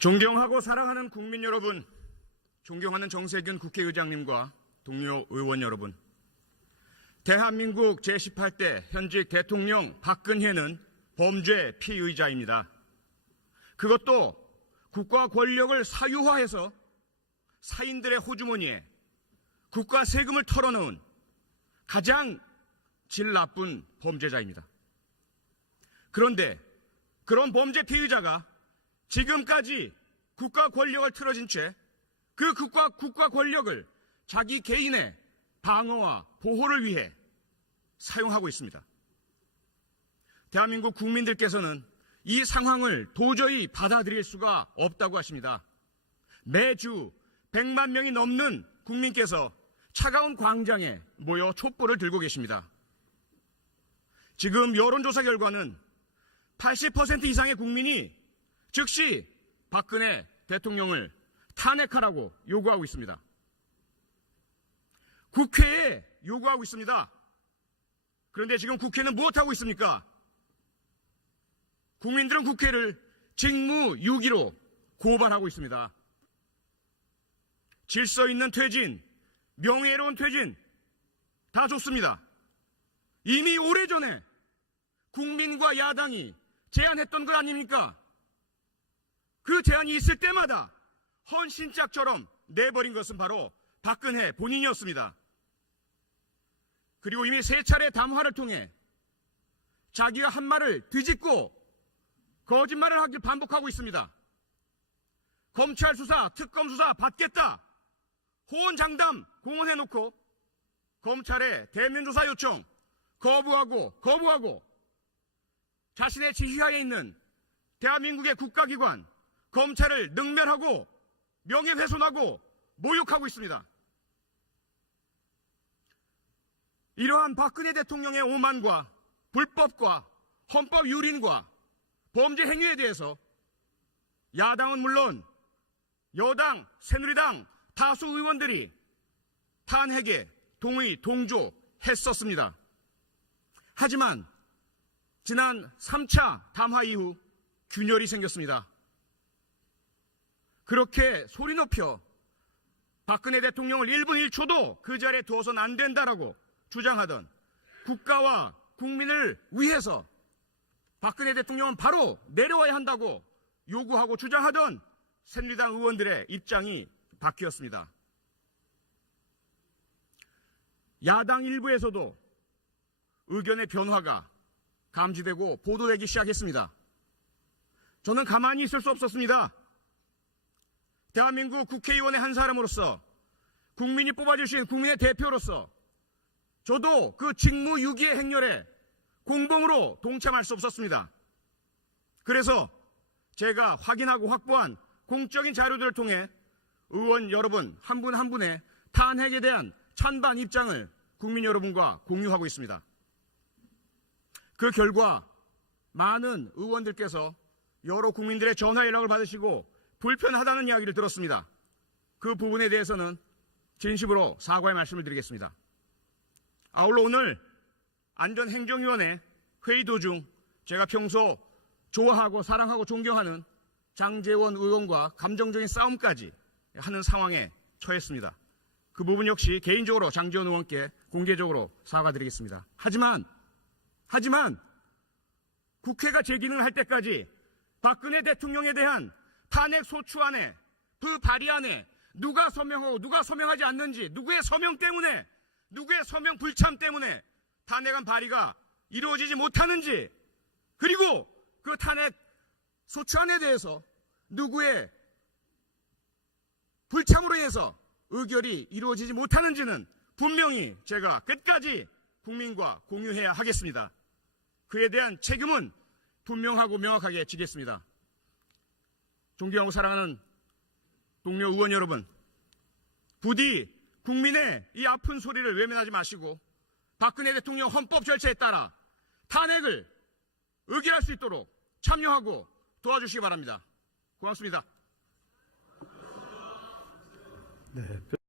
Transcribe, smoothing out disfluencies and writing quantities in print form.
존경하고 사랑하는 국민 여러분, 존경하는 정세균 국회의장님과 동료 의원 여러분, 대한민국 제18대 현직 대통령 박근혜는 범죄 피의자입니다. 그것도 국가 권력을 사유화해서 사인들의 호주머니에 국가 세금을 털어넣은 가장 질 나쁜 범죄자입니다. 그런데 그런 범죄 피의자가 지금까지 국가 권력을 틀어진 채 그 국가 권력을 자기 개인의 방어와 보호를 위해 사용하고 있습니다. 대한민국 국민들께서는 이 상황을 도저히 받아들일 수가 없다고 하십니다. 매주 100만 명이 넘는 국민께서 차가운 광장에 모여 촛불을 들고 계십니다. 지금 여론조사 결과는 80% 이상의 국민이 즉시 박근혜 대통령을 탄핵하라고 요구하고 있습니다. 국회에 요구하고 있습니다. 그런데 지금 국회는 무엇하고 있습니까? 국민들은 국회를 직무유기로 고발하고 있습니다. 질서 있는 퇴진, 명예로운 퇴진 다 좋습니다. 이미 오래전에 국민과 야당이 제안했던 것 아닙니까? 그 제안이 있을 때마다 헌신짝처럼 내버린 것은 바로 박근혜 본인이었습니다. 그리고 이미 세 차례 담화를 통해 자기가 한 말을 뒤집고 거짓말을 하길 반복하고 있습니다. 검찰 수사, 특검 수사 받겠다. 호언장담 공언해놓고 검찰의 대면조사 요청 거부하고 자신의 지휘하에 있는 대한민국의 국가기관 검찰을 능멸하고 명예훼손하고 모욕하고 있습니다. 이러한 박근혜 대통령의 오만과 불법과 헌법 유린과 범죄 행위에 대해서 야당은 물론 여당, 새누리당 다수 의원들이 탄핵에 동조했었습니다. 하지만 지난 3차 담화 이후 균열이 생겼습니다. 그렇게 소리 높여 박근혜 대통령을 1분 1초도 그 자리에 두어서는 안 된다라고 주장하던 국가와 국민을 위해서 박근혜 대통령은 바로 내려와야 한다고 요구하고 주장하던 새누리당 의원들의 입장이 바뀌었습니다. 야당 일부에서도 의견의 변화가 감지되고 보도되기 시작했습니다. 저는 가만히 있을 수 없었습니다. 대한민국 국회의원의 한 사람으로서 국민이 뽑아주신 국민의 대표로서 저도 그 직무유기의 행렬에 공범으로 동참할 수 없었습니다. 그래서 제가 확인하고 확보한 공적인 자료들을 통해 의원 여러분 한 분 한 분의 탄핵에 대한 찬반 입장을 국민 여러분과 공유하고 있습니다. 그 결과 많은 의원들께서 여러 국민들의 전화 연락을 받으시고 불편하다는 이야기를 들었습니다. 그 부분에 대해서는 진심으로 사과의 말씀을 드리겠습니다. 아울러 오늘 안전행정위원회 회의 도중 제가 평소 좋아하고 사랑하고 존경하는 장제원 의원과 감정적인 싸움까지 하는 상황에 처했습니다. 그 부분 역시 개인적으로 장제원 의원께 공개적으로 사과드리겠습니다. 하지만 국회가 제 기능을 할 때까지 박근혜 대통령에 대한 탄핵 소추안에 그 발의안에 누가 서명하고 누가 서명하지 않는지 누구의 서명 때문에 누구의 서명 불참 때문에 탄핵안 발의가 이루어지지 못하는지 그리고 그 탄핵 소추안에 대해서 누구의 불참으로 인해서 의결이 이루어지지 못하는지는 분명히 제가 끝까지 국민과 공유해야 하겠습니다. 그에 대한 책임은 분명하고 명확하게 지겠습니다. 존경하고 사랑하는 동료 의원 여러분, 부디 국민의 이 아픈 소리를 외면하지 마시고 박근혜 대통령 헌법 절차에 따라 탄핵을 의결할 수 있도록 참여하고 도와주시기 바랍니다. 고맙습니다. 네.